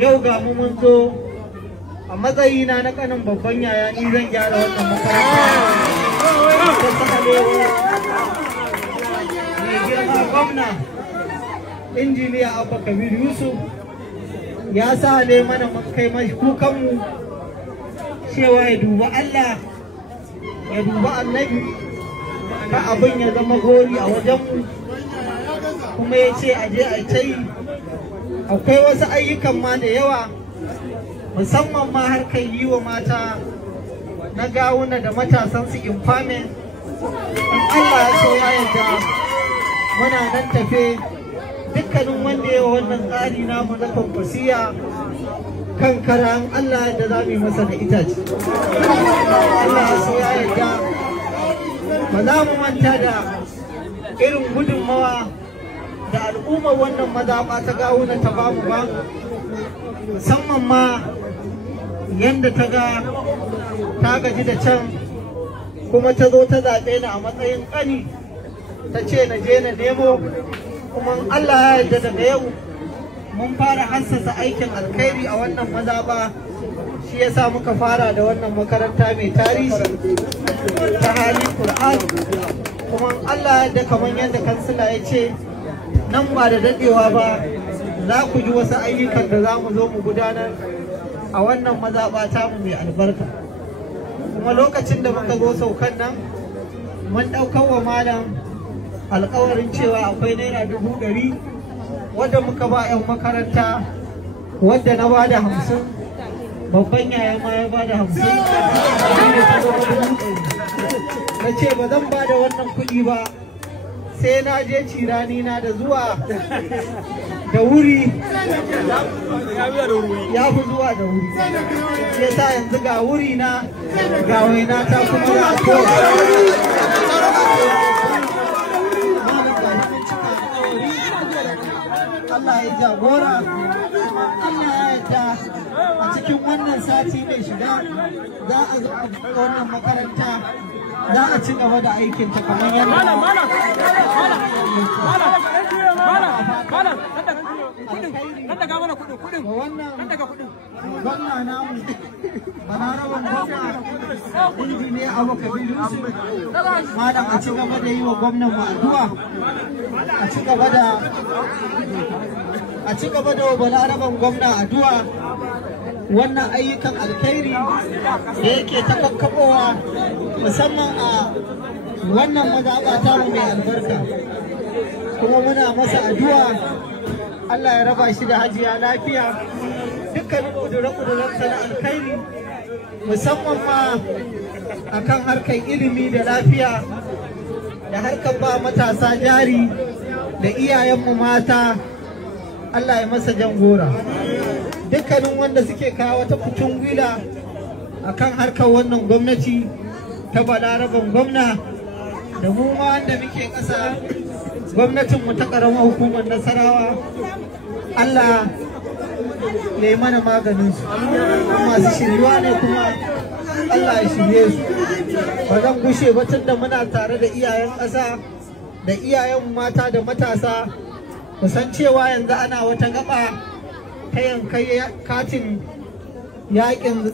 yau ga mu mun zo a matsayina na kanin babban yaya ni zan gyara wannan makaranta mai girma gwamna injiniya Abba Kabir Yusuf ya sa ne mana kai mai kukanmu cewa ya duba Allah ya duba annabi ka abin ya zama gori a wajenmu kuma ya ce a je a yi akwai wasu ayyukan ma da yawa musamman ma harkar yi wa mata na gawuna da matasan su empowerment in Allah ya so ya yarda muna nan tafe dukkanin wanda ya wannan tsari namu na kwankwasiya kan karan Allah da za mu yi masa da itace Allah ya so ya yarda ba za mu manta da irin gudunmawa da al'ummar wannan mazaɓa ta gawuna ta bamu ba musamman ma yadda ta ga ta gaji da can kuma ta zo ta zaɓe ni a matsayin ƙani ta ce na je na nemo kuma Allah ya yarda daga yau mun fara hassasa aikin alkhairi a wannan mazaɓa shi yasa muka fara da wannan makaranta mai tarihi ta hali Qur'an kuma Allah ya yarda kamar yadda kansila ya ce nan ba da daɗewa ba za ku ji wasu ayyukan da za mu zo mu gudanar a wannan mazaɓa tamu mai albarka kuma lokacin da muka zo saukan nan mun ɗaukar wa malam alƙawarin cewa akwai naira 100,000 wadda muka ba 'yan makaranta wadda na bada 50 babban yaya ma ya bada 50 na ce ba zan bada wannan kuɗi ba sai na je cirani na da zuwa da wuri ya fi zuwa da wuri ya sa yanzu ga wuri na ga waina ta kuma za a kowa Allah ya jagora Allah ya yarda a cikin wannan sati mai shiga za a zo a wannan makaranta za a ci gaba da aikin ta kamar yadda gwamna namu balaraban gwamna injiniya Abba Kabir Yusuf malam a ci gaba da yi wa gwamnan mu addu'a a ci gaba da wa balaraban gwamna addu'a wannan ayyukan alkhairi da yake ta kakkaɓowa musamman a wannan mazaɓa tamu mai albarka kuma muna masa addu'a Allah ya raba shi da hajiya lafiya dukkanin ƙudure-ƙudurensa na alkhairi musamman ma akan harkar ilimi da lafiya da harkar ba matasa jari da iyayenmu mata Allah ya masa jan gora dukkanin wanda suke kawo wata fitun gwila akan harkar wannan gwamnati ta balaraban gwamna da mu ma wanda muke ƙasa gwamnatinmu ta ƙaramar hukumar Nasarawa Allah ya yi mana maganin su masu shiryuwa ne kuma Allah ya shirye su ba zan gushe ba tun da muna tare da iyayen ƙasa da iyayen mata da matasa kusan cewa yanzu ana wata gaba ta yankai katin yakin